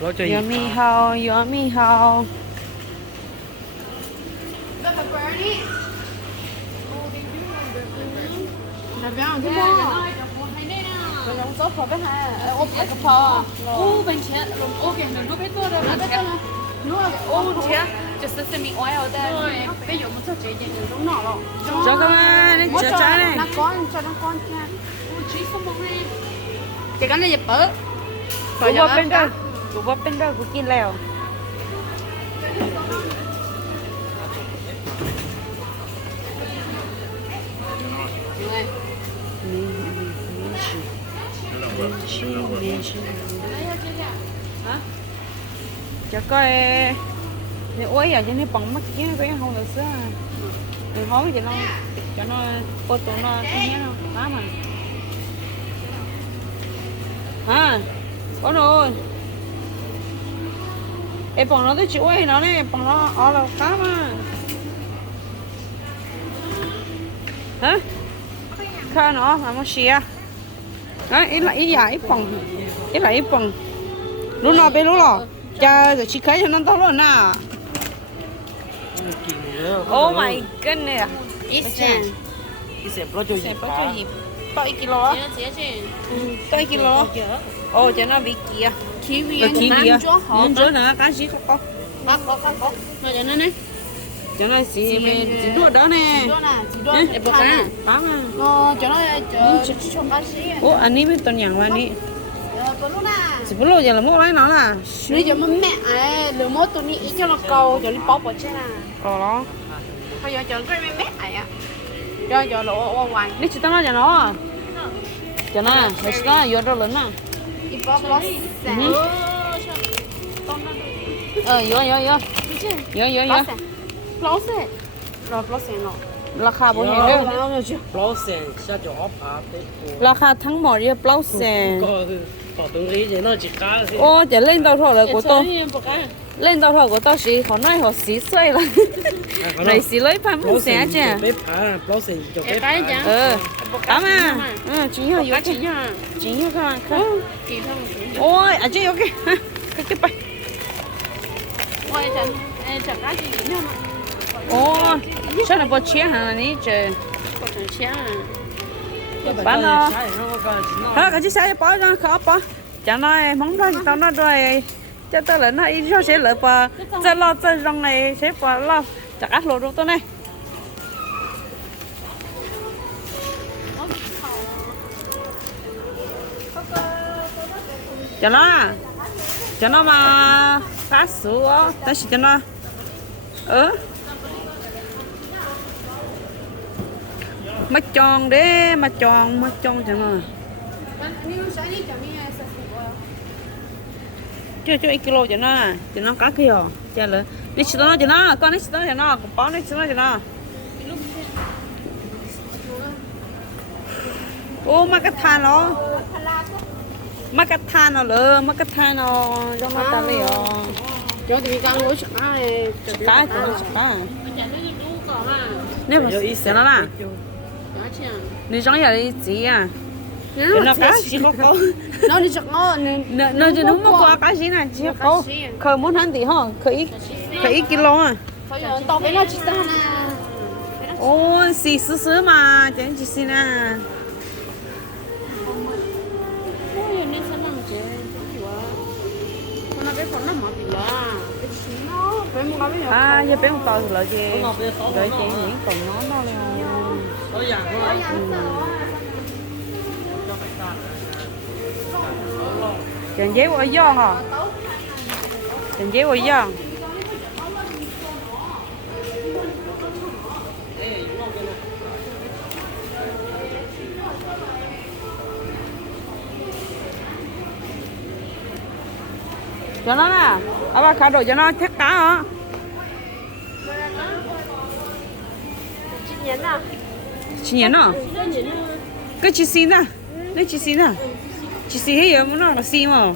lo cho Yummy hao, yummy hao. là béo chứ mà rồi giống sốt phở bên hai ốp cái phở ô bên chế lồng ô kìa nó biết tôi đâu bên chế ô chế just semi oil đây rồi bây giờ muốn cho chế gì thì đúng nọ rồi Cho con này, Bố cho cho trái này. nó con cho nó con nha chị không muốn đi chỉ cần là dịp bữa Cô bóp bên đó. Cô bóp bên đó, cô kia lèo. Hả? Cho coi nếu ối giờ cho nó bằng mắt kia cái không được xưa đừng hối cho nó cô tụi nó cái nhé đâu đó mà hả có rồi em bằng nó tới chịu ối nó này bằng nó ở đâu cá mà hả khơi nó làm một xìa đấy ít là ít dài ít là ít bằng lúc nào bên lúc nào cha rồi chị khơi cho nó to luôn nè. Oh my goodness. ít cái xẹp lo cho gì Bao nhiêu gì? Bao nhiêu kilo á? chế chế Bao nhiêu kilo? Ồ, cho nó bị kia. kiwi Là kia ăn kìa. cho họ Nên chỗ nào cá gì có. có rồi cho nó này Cho nó xì đua đó nè. chỉ đua em bật ra Đó mà. cho nó cho cá sĩ Ủa, anh ấy mới tuần nhàng mà đi. bữa lúc nào Chỉ bữa lâu giờ là mua lấy nó là. bây giờ mẹ lừa mốt tụi ní ít cho nó cầu cho nó bóp vào trên à Rồi đó. bây giờ cho cái mẹ à cho lộ ô hoài Đi chỉ tao nói cho nó à. Cho nó, để chỉ nó vô đâu lớn à. ít bóp bóp Vô. Vô. Plus rồi plus nó ราคาบ่เห็นเด้อ lo sen xa cho ốp à tết ราคาทั้งหมดเนี่ยเปล่าแสน có có từng lý gì nó chỉ cá thôi โอ้จะเล่นเตาถ่านเลยกูโต em bật ra เล่นเตาถ่านกูโตสิเขาน้อยเขา10岁了ไหน10พันมันแสนจ้ะ bếp phá lo sen cho bếp cái phá chẳng เออตามมาchính hiệuอยู่ cái chỉ nha จริงค่ะ kỳ không โอ้ยอาจจะโอเคก็ไป ôi chẳng chẳng cái gì nữa mà โอ้ฉันน่ะบ่เชียร์หานี่เจอ có chẳng chén à bán nó nó có chỉ nó เฮ้ยก็สิใส่ปอจังเขาปอจังน้อยมองได้ตอนนั้นด้วยจะตะเลยนะอีชอบเสียเลยปอจะรอจะรองไงเสียปอรอจากอัดโหลดตัวนี้cho nó mà cá sữa tới cho nó mắt tròn đấy mắt tròn cho nó cho ít kilo cho nó cá kia cho là đi xịt nó cho nó con đi xịt nó cho nó còn bó đi xịt nó cho nó ô mà cái than nó mà cái than nó lỡ mà cái than nó cho nó ta lấy cho thì cá ngồi cá này cá cho nó cá chẳng nó đủ cả mà nếu mà sẽ nó là cá chén nếu trong nhà đi gì à nó cá chỉ có nó đi chặt nó nó chỉ đúng một quả cá gì này chỉ có khởi muốn ăn thì không khởi ít kilo à bây giờ tao bé nó chỉ tao nè ôi xì xứ mà chẳng chỉ xì nè ôi nên sao làm chế con nó bé con nó mở bị là nó bé mua cái gì à giờ bé một tàu thì lợi gì nó bây giờ đợi chị những còn nó luôn có dạng thôi chẳng dễ qua do hả chẳng dễ qua do cho nó nè avocado cho nó thét cá hả chị nhớ nó cái chị xin nè đấy chị xin nè chị xin hay giờ muốn nó là xin mà